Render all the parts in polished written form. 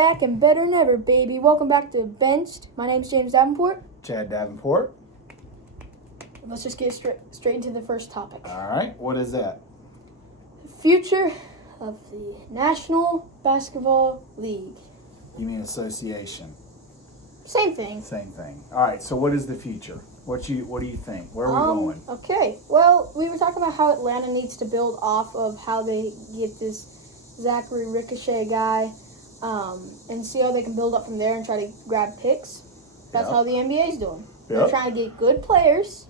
back and better than ever, baby. Welcome back to Benched. My name's James Davenport. Chad Davenport. Let's just get straight into the first topic. All right, what is that? Future of the National Basketball League. You mean association? Same thing. Same thing. All right, so what is the future? What do you think? Where are we going? Okay, well, we were talking about how Atlanta needs to build off of how they get this Zachary Ricochet guy and see how they can build up from there and try to grab picks. That's how the NBA is doing. They're trying to get good players,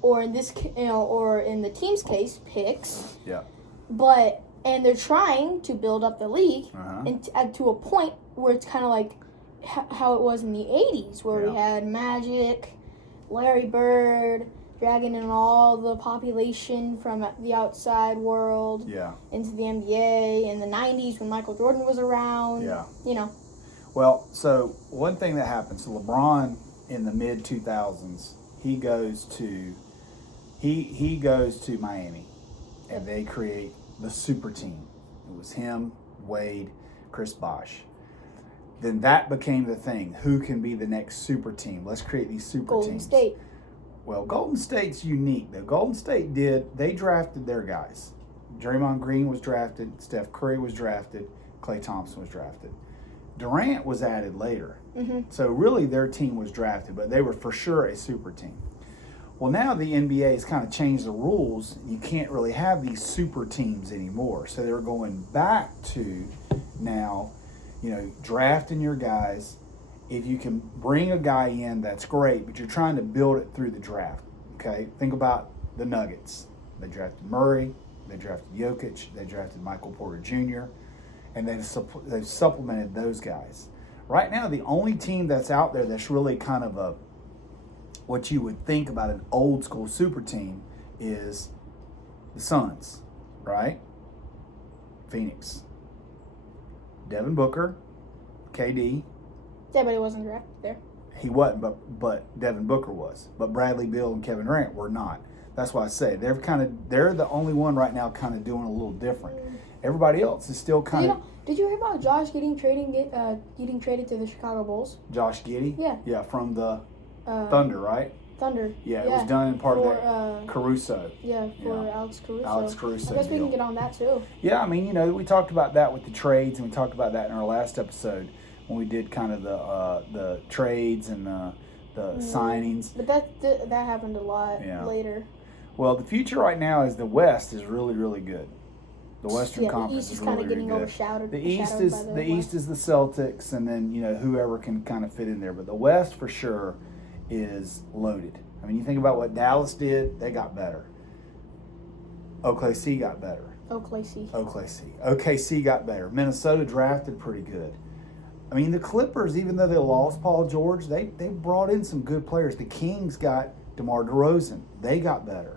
or in this, or in the team's case, picks. Yeah. And they're trying to build up the league and to a point where it's kind of like how it was in the 80s, where we had Magic, Larry Bird, dragging in all the population from the outside world into the NBA. In the 90s, when Michael Jordan was around. Well, so one thing that happens, so LeBron in the mid 2000s, he goes to Miami, and they create the super team. It was him, Wade, Chris Bosh. Then that became the thing. Who can be the next super team? Let's create these super Golden teams. State. Well, Golden State's unique. Though Golden State they drafted their guys. Draymond Green was drafted. Steph Curry was drafted. Klay Thompson was drafted. Durant was added later. So really their team was drafted, but they were for sure a super team. Well, now the NBA has kind of changed the rules. You can't really have these super teams anymore. So they're going back to now, drafting your guys. If you can bring a guy in, that's great, but you're trying to build it through the draft, okay? Think about the Nuggets. They drafted Murray, they drafted Jokic, they drafted Michael Porter Jr., and they've supplemented those guys. Right now, the only team that's out there that's really kind of what you would think about an old school super team is the Suns, right? Phoenix. Devin Booker, KD. Yeah, but he wasn't drafted there. He wasn't, but Devin Booker was. But Bradley Beal and Kevin Durant were not. That's why I say they're the only one right now kind of doing a little different. Everybody else is still kind of. Did you hear about Josh getting traded to the Chicago Bulls? Josh Giddey? Yeah. Yeah, from the Thunder, right? Thunder. Yeah, it was done in part of that Caruso. Yeah, for Alex Caruso. Alex Caruso. I guess we can get on that too. Yeah, I mean, we talked about that with the trades, and we talked about that in our last episode when we did kind of the trades and the signings. But that happened a lot later. Well, the future right now is the West is really, really good. The Western Conference the East is really, kind of getting really good. overshadowed. The East is the Celtics, and then whoever can kind of fit in there. But the West for sure is loaded. I mean, you think about what Dallas did; they got better. OKC got better. OKC got better. Minnesota drafted pretty good. I mean, the Clippers, even though they lost Paul George, they brought in some good players. The Kings got DeMar DeRozan; they got better.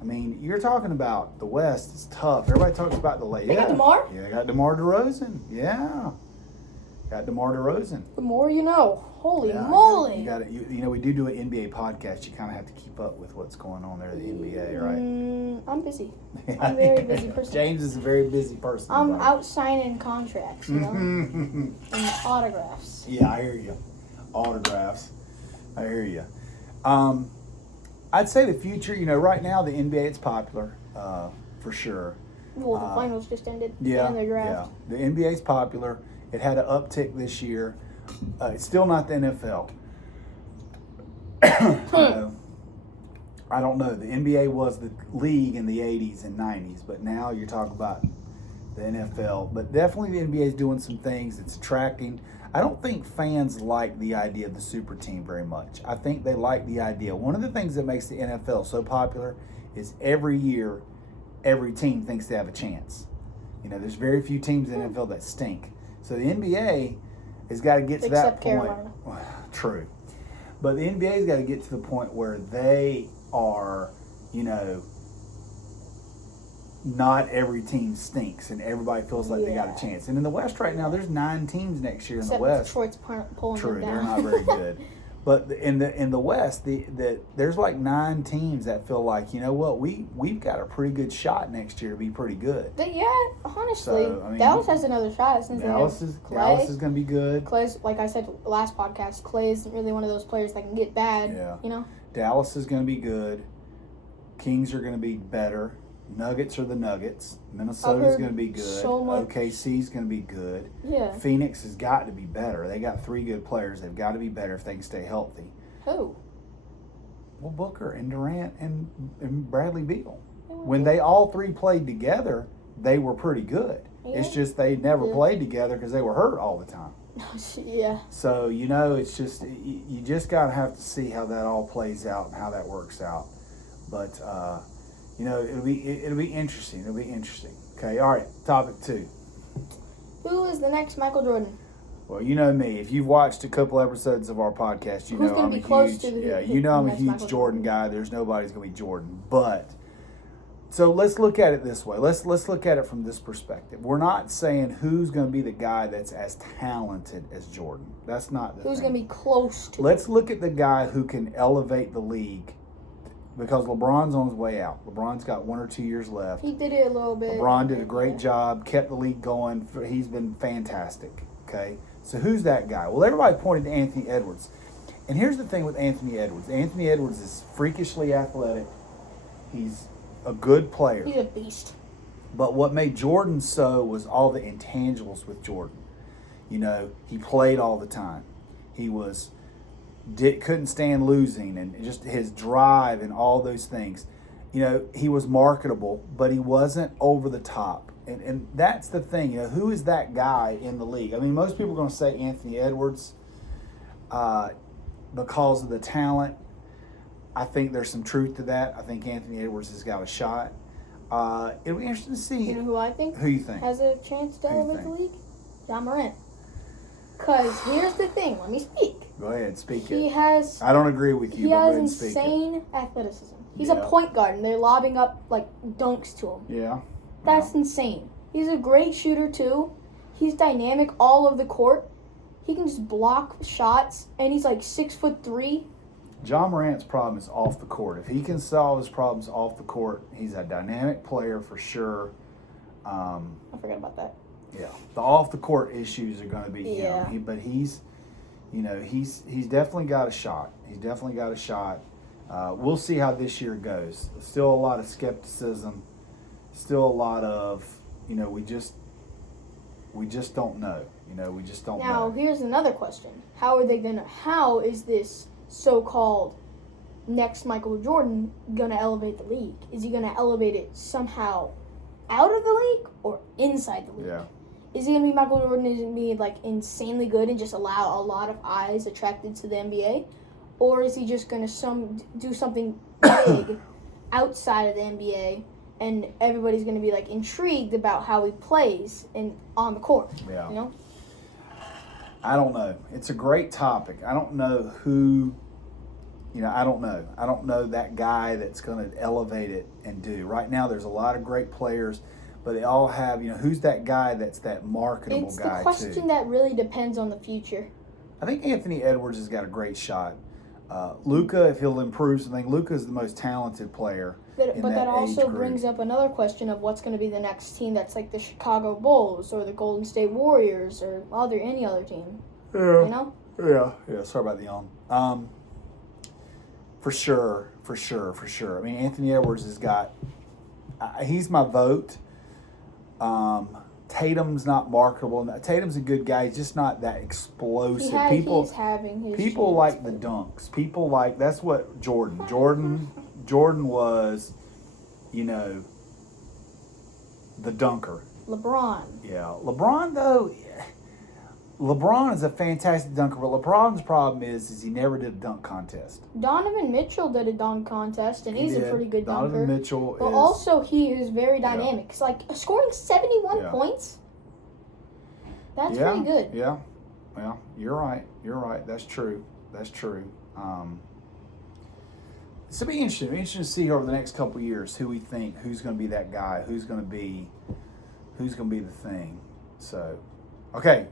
I mean, you're talking about the West is tough. Everybody talks about the late. They got DeMar? Yeah, they got DeMar DeRozan. Yeah. Got DeMar DeRozan. The more you know. Holy moly. You got it. We do an NBA podcast. You kind of have to keep up with what's going on there in the NBA, right? I'm busy. I'm a very busy person. James is a very busy person. I'm out signing contracts, and autographs. Yeah, I hear you. Autographs. I hear you. I'd say the future, right now the NBA it's popular, for sure. Well, the finals just ended. Yeah, and the draft. yeah. The NBA's popular. It had an uptick this year. It's still not the NFL. I don't know. The NBA was the league in the 80s and 90s, but now you're talking about the NFL. But definitely the NBA is doing some things. It's attracting. I don't think fans like the idea of the super team very much. I think they like the idea. One of the things that makes the NFL so popular is every year, every team thinks they have a chance. There's very few teams in the NFL that stink. So the NBA has got to get to that point. Carolina. True. But the NBA's got to get to the point where they are, not every team stinks and everybody feels like they got a chance. And in the West right now, there's 9 teams next year in the West. Detroit's pulling True, them down. they're not very good. But in the West, there's like 9 teams that feel like, you know what, we've got a pretty good shot next year to be pretty good. Yeah, honestly, So, I mean, Dallas has another shot since Dallas is going to be good. Clay's, like I said last podcast, Clay isn't really one of those players that can get bad. Yeah. You know. Dallas is going to be good. Kings are going to be better. Nuggets are the Nuggets. Minnesota's going to be good. So much. OKC's going to be good. Yeah. Phoenix has got to be better. They got 3 good players. They've got to be better if they can stay healthy. Who? Well, Booker and Durant and Bradley Beal. When they all 3 played together, they were pretty good. Yeah. It's just they never played together because they were hurt all the time. Yeah. So, you know, it's just, you just got to have to see how that all plays out and how that works out. But, you know, it'll be interesting. It'll be interesting. Okay, all right, topic 2. Who is the next Michael Jordan? Well, you know me. If you've watched a couple episodes of our podcast, you know I'm a huge Jordan guy. There's nobody's going to be Jordan. But, so let's look at it this way. Let's look at it from this perspective. We're not saying who's going to be the guy that's as talented as Jordan. That's not the thing. Who's going to be close to Let's look at the guy who can elevate the league. Because LeBron's on his way out. LeBron's got 1 or 2 years left. He did it a little bit. LeBron did a great job, kept the league going. He's been fantastic. Okay, so who's that guy? Well, everybody pointed to Anthony Edwards. And here's the thing with Anthony Edwards. Anthony Edwards is freakishly athletic. He's a good player. He's a beast. But what made Jordan so was all the intangibles with Jordan. You know, he played all the time. He couldn't stand losing, and just his drive and all those things. You know, he was marketable, but he wasn't over the top. And that's the thing. You know, who is that guy in the league? I mean, most people are going to say Anthony Edwards because of the talent. I think there's some truth to that. I think Anthony Edwards has got a shot. It'll be interesting to see. You know who I think? Who you think? Has a chance to elevate the league? Ja Morant. Because here's the thing. Let me speak. Go ahead, speak he it. Has. I don't agree with you. He but has go ahead and speak insane athleticism. He's Yeah. a point guard, and they're lobbing up like dunks to him. Yeah. That's insane. He's a great shooter too. He's dynamic all over the court. He can just block shots, and he's like 6'3". Ja Morant's problem is off the court. If he can solve his problems off the court, he's a dynamic player for sure. I forgot about that. Yeah, the off the court issues are going to be Yeah. him. But he's definitely got a shot. He's definitely got a shot. We'll see how this year goes. Still a lot of skepticism. Still a lot of we just don't know. We just don't know. Now here's another question: How is this so-called next Michael Jordan gonna elevate the league? Is he gonna elevate it somehow out of the league or inside the league? Yeah. Is he gonna be Michael Jordan? Is he gonna be like insanely good and just allow a lot of eyes attracted to the NBA, or is he just gonna do something big outside of the NBA and everybody's gonna be like intrigued about how he plays on the court? Yeah. I don't know. It's a great topic. I don't know who. I don't know. I don't know that guy that's going to elevate it and do. Right now, there's a lot of great players, but they all have, who's that guy that's that marketable it's guy, too? It's the question that really depends on the future. I think Anthony Edwards has got a great shot. Luka, if he'll improve something, Luka is the most talented player. But that also brings up another question of what's going to be the next team that's like the Chicago Bulls or the Golden State Warriors or any other team. Yeah. Yeah. Sorry about the yawn. For sure. I mean, Anthony Edwards has got. He's my vote. Tatum's not marketable. Tatum's a good guy. He's just not that explosive. He's having his people like the dunks. People like that's what Jordan. Jordan was, the dunker. LeBron. Yeah, LeBron though. LeBron is a fantastic dunker, but LeBron's problem is he never did a dunk contest. Donovan Mitchell did a dunk contest, and he's a pretty good dunker. Donovan Mitchell but also he is very dynamic. It's like scoring 71 points. That's pretty good. Yeah. Well, you're right. That's true. It's be interesting to see over the next couple of years who's going to be that guy, who's going to be the thing. So, okay.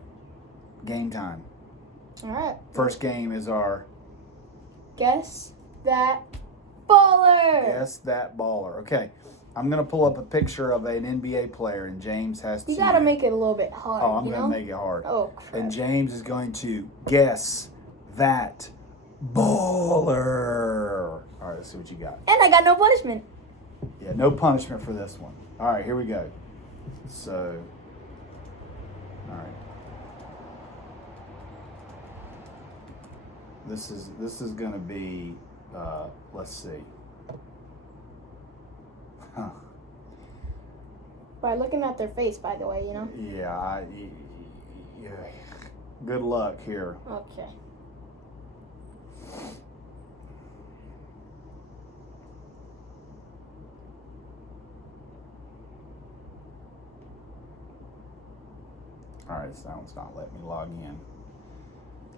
Game time. All right. First game is our Guess that baller. Guess that baller. Okay. I'm going to pull up a picture of an NBA player, and James has to... You got to make it a little bit hard, Oh, I'm going to make it hard. Oh, crap. And James is going to guess that baller. All right, let's see what you got. And I got no punishment. Yeah, no punishment for this one. All right, here we go. So, all right. This is going to be, let's see. Huh. By looking at their face, by the way, you know? Yeah, yeah. Good luck here. Okay. All right, so that one's not letting me log in.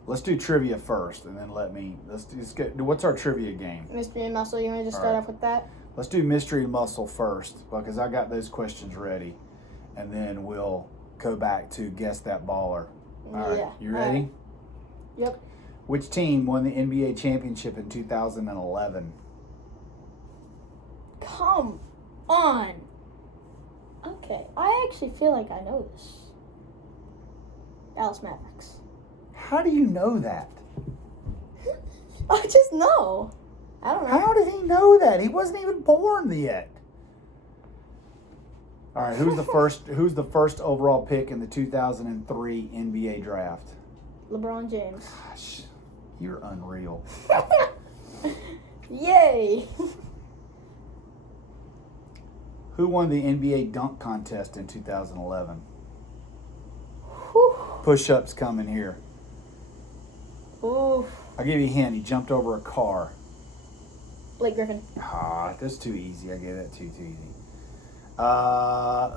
Let's do trivia first, and then let's get. What's our trivia game? Mystery and Muscle, you want to just start off with that? Let's do Mystery and Muscle first, because I got those questions ready, and then we'll go back to Guess That Baller. All right, Yeah. you ready? Right. Yep. Which team won the NBA championship in 2011? Come on. Okay, I actually feel like I know this. Dallas Mavericks. How do you know that? I just know. I don't know. How did he know that? He wasn't even born yet. All right, who's the first overall pick in the 2003 NBA draft? LeBron James. Gosh, you're unreal. Yay. Who won the NBA dunk contest in 2011? Whew. Push-ups coming here. Oof. I'll give you a hint. He jumped over a car. Blake Griffin. Ah, that's too easy. I gave that too easy.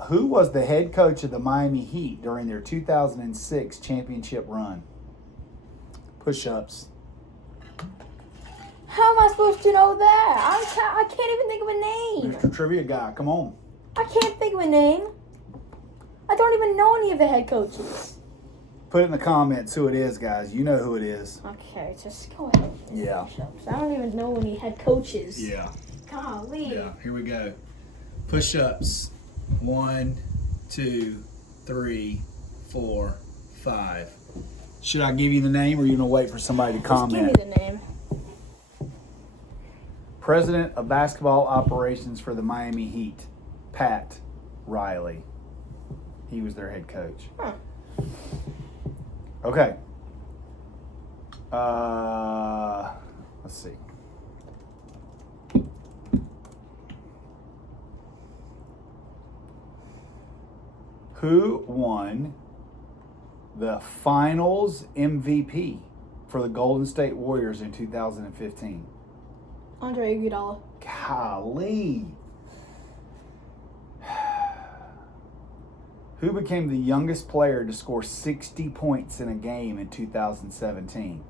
Who was the head coach of the Miami Heat during their 2006 championship run? Push-ups. How am I supposed to know that? I can't even think of a name. Mr. Trivia Guy, come on. I can't think of a name. I don't even know any of the head coaches. Put it in the comments who it is, guys. You know who it is. Okay, just go ahead. Yeah. I don't even know any head coaches. Yeah. Golly. Yeah, here we go. Push-ups. 1, 2, 3, 4, 5. Should I give you the name, or are you going to wait for somebody to comment? Just give me the name. President of Basketball Operations for the Miami Heat, Pat Riley. He was their head coach. Huh. Okay. Let's see. Who won the Finals MVP for the Golden State Warriors in 2015? Andre Iguodala. Golly. Who became the youngest player to score 60 points in a game in 2017?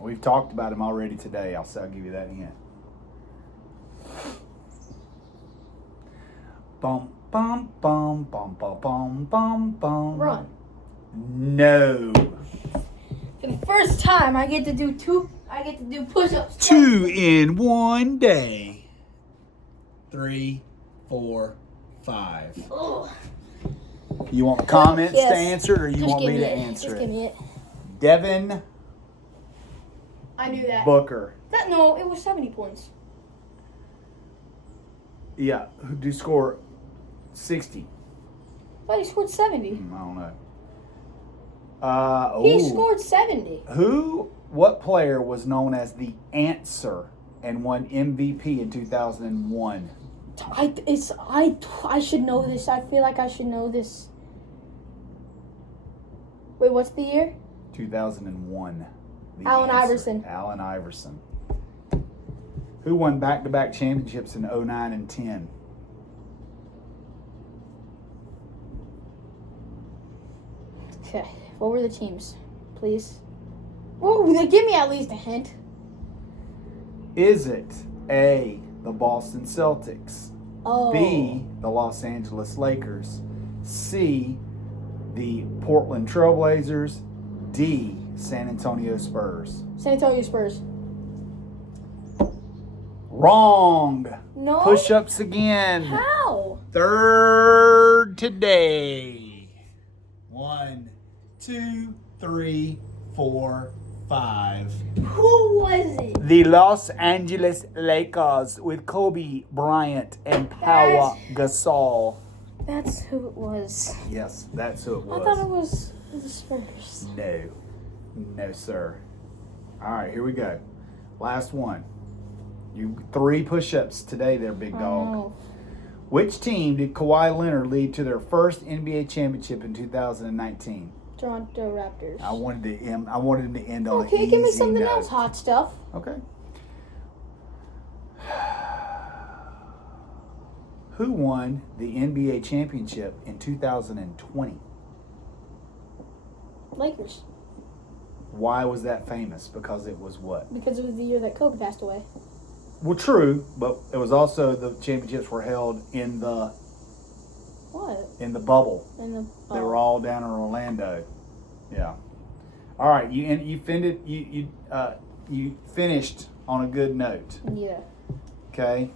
We've talked about him already today. I'll give you that hint. Bum, bum, bum, bum, bum, bum, bum, bum. Run. No. For the first time, I get to do push-ups. 2 in 1 day. 3, 4, 5. Ugh. You want comments Yes. to answer, or you Just want give me to it. answer Just it? give me it. Devin I knew that. Booker. No, it was 70 points. Yeah, who do score 60? But he scored 70. I don't know. He scored 70. What player was known as the Answer and won MVP in 2001? I should know this. I feel like I should know this. Wait, what's the year? 2001. The Allen Answer. Iverson. Allen Iverson. Who won back-to-back championships in 09 and 10? Okay, what were the teams, please? Oh, give me at least a hint. Is it A, the Boston Celtics, Oh. B, the Los Angeles Lakers, C, the Portland Trailblazers, D, San Antonio Spurs. San Antonio Spurs. Wrong. No. Push-ups again. How? Third today. 1, 2, 3, 4, 5. Who was it? The Los Angeles Lakers with Kobe Bryant and Pau Gasol. That's who it was. Yes, that's who it was. I thought it was the Spurs. No, sir. All right, here we go. Last one. You 3 push-ups today, there, big dog. Oh. Which team did Kawhi Leonard lead to their first NBA championship in 2019? Toronto Raptors. I wanted him to end on an Okay, give me easy something note. else, hot stuff. Okay. Who won the NBA championship in 2020? Lakers. Why was that famous? Because it was what? Because it was the year that Kobe passed away. Well, true, but it was also the championships were held in the What? in the bubble. Oh. They were all down in Orlando. Yeah. All right, you finished on a good note. Yeah. Okay.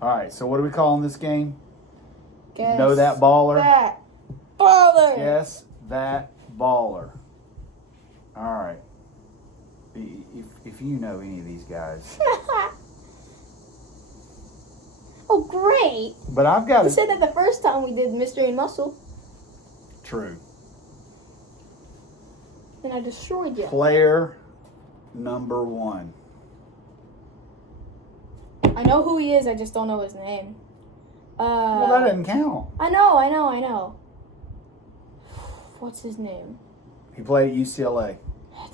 All right. So what are we calling this game? Guess Know that baller. that baller. Guess that baller. All right. If you know any of these guys, Oh, great. but I've got You it. said that the first time we did Mystery and Muscle, True. and I destroyed you. Player number 1. I know who he is, I just don't know his name. Well, that doesn't count. I know. What's his name? He played at UCLA.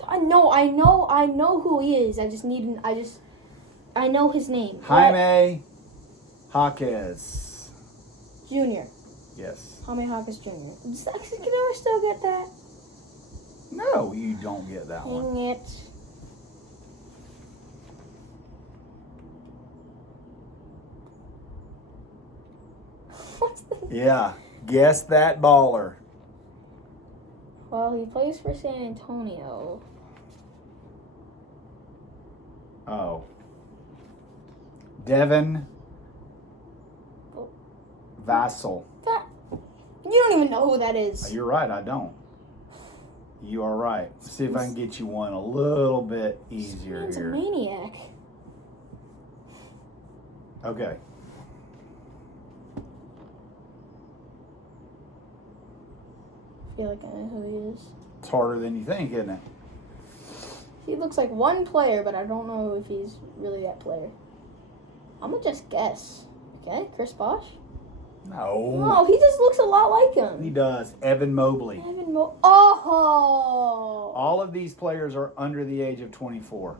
I know who he is. I know his name. Jaime Jaquez. Junior. Yes. Jaime Jaquez Jr. Can I still get that? No, you don't get that one. Dang it. What's the... Yeah. Guess that baller. Well, he plays for San Antonio. Oh. Devin Vassell. That... You don't even know who that is. You're right, I don't. You are right. Let's see if I can get you one a little bit easier He's a here. maniac. Okay. I feel like I know who he is. It's harder than you think, isn't it? He looks like one player, but I don't know if he's really that player. I'm gonna just guess. Okay, Chris Bosh? No. No, he just looks a lot like him. He does. Evan Mobley. Oh! All of these players are under the age of 24.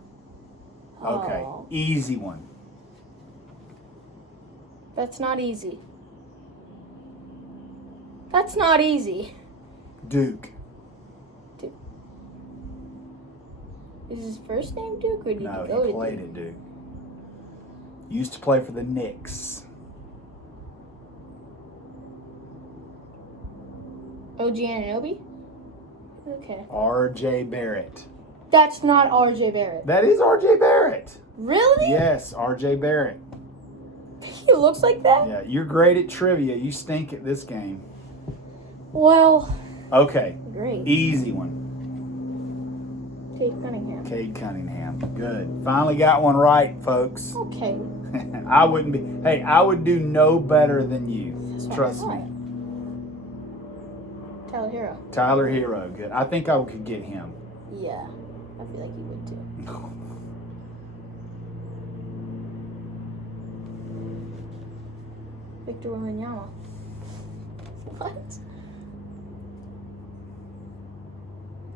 Okay. Oh. Easy one. That's not easy. That's not easy. Duke. Is his first name Duke, or did No, he go he to played Duke? at Duke. Used to play for the Knicks. OG Anunoby? Okay. R.J. Barrett. That's not RJ Barrett. That is R.J. Barrett. Really? Yes, R.J. Barrett. He looks like that? Yeah, you're great at trivia. You stink at this game. Well, Okay. great. Easy one. Cade Cunningham. Cade Cunningham. Good. Finally got one right, folks. Okay. I wouldn't be. Hey, I would do no better than you. That's what I Trust thought. me. Tyler Hero. Tyler Hero. Good. I think I could get him. Yeah. I feel like he would too. Victor Wembanyama. What?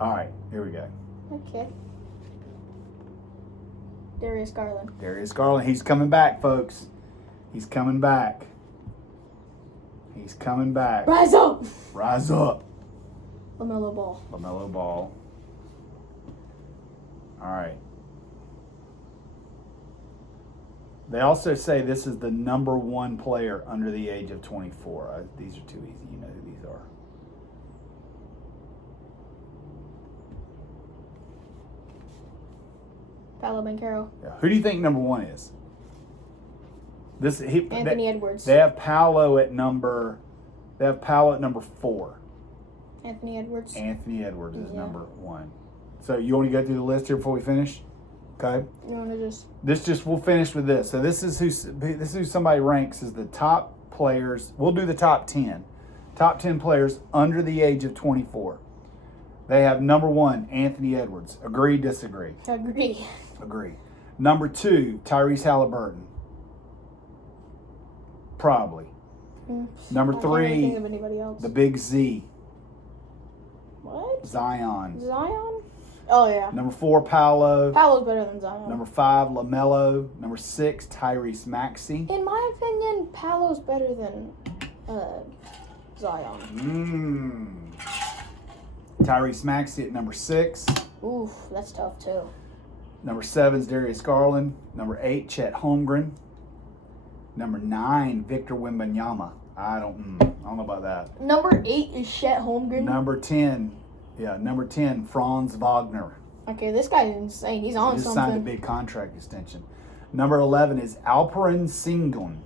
All right. Here we go. Okay. Darius Garland. Darius Garland. He's coming back, folks. He's coming back. He's coming back. Rise up! Rise up. LaMelo Ball. LaMelo Ball. All right. They also say this is the number 1 player under the age of 24. These are too easy. You know who these are. Paolo Banchero. Yeah. Who do you think number 1 is? Anthony Edwards. They have Paolo at number 4. Anthony Edwards. Anthony Edwards is number 1. So you want to go through the list here before we finish? Okay. You want to We'll finish with this. So this is who somebody ranks as the top players. We'll do the top 10. Top 10 players under the age of 24. They have number 1, Anthony Edwards. Agree, disagree? Agree. Agree. Number 2, Tyrese Halliburton. Probably. Number I can't really 3, think of anybody else. the Big Z. What? Zion. Zion? Oh, yeah. Number 4, Paolo. Paolo's better than Zion. Number 5, LaMelo. Number 6, Tyrese Maxey. In my opinion, Paolo's better than Zion. Tyrese Maxey at number 6. Oof, that's tough too. Number 7 is Darius Garland. Number 8, Chet Holmgren. Number 9, Victor Wembanyama. I don't know about that. Number 8 is Chet Holmgren. Number 10, Franz Wagner. Okay, this guy is insane. He's on He just something. signed a big contract extension. Number 11 is Alperen Sengun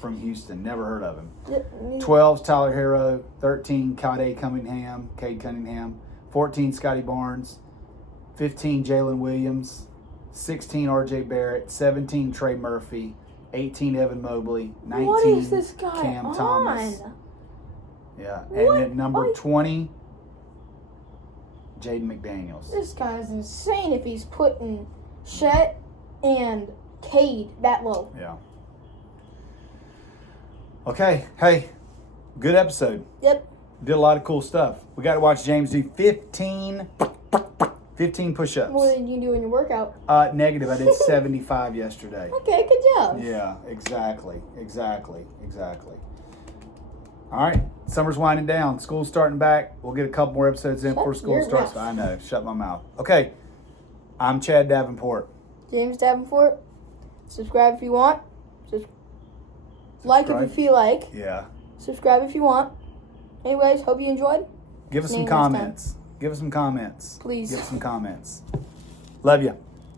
from Houston. Never heard of him. 12 is Tyler Hero. 13, Cade Cunningham. 14, Scotty Barnes. 15, Jalen Williams. 16, RJ Barrett. 17, Trey Murphy. 18, Evan Mobley. 19, What is this guy Cam on? Thomas. Yeah. What? And at number 20, Jaden McDaniels. This guy is insane if he's putting Chet and Cade that low. Yeah. Okay. Hey, good episode. Yep. Did a lot of cool stuff. We got to watch James do 15 push-ups. What did you do in your workout? Negative. I did 75 yesterday. Okay, good job. Yeah, exactly. All right. Summer's winding down. School's starting back. We'll get a couple more episodes in before school your starts. mouth. I know. Shut my mouth. Okay. I'm Chad Davenport. James Davenport. Subscribe if you want. Like if you feel like. Yeah. Subscribe if you want. Anyways, hope you enjoyed. Give us some See you next time. comments. Give us some comments. Please. Give us some comments. Love you.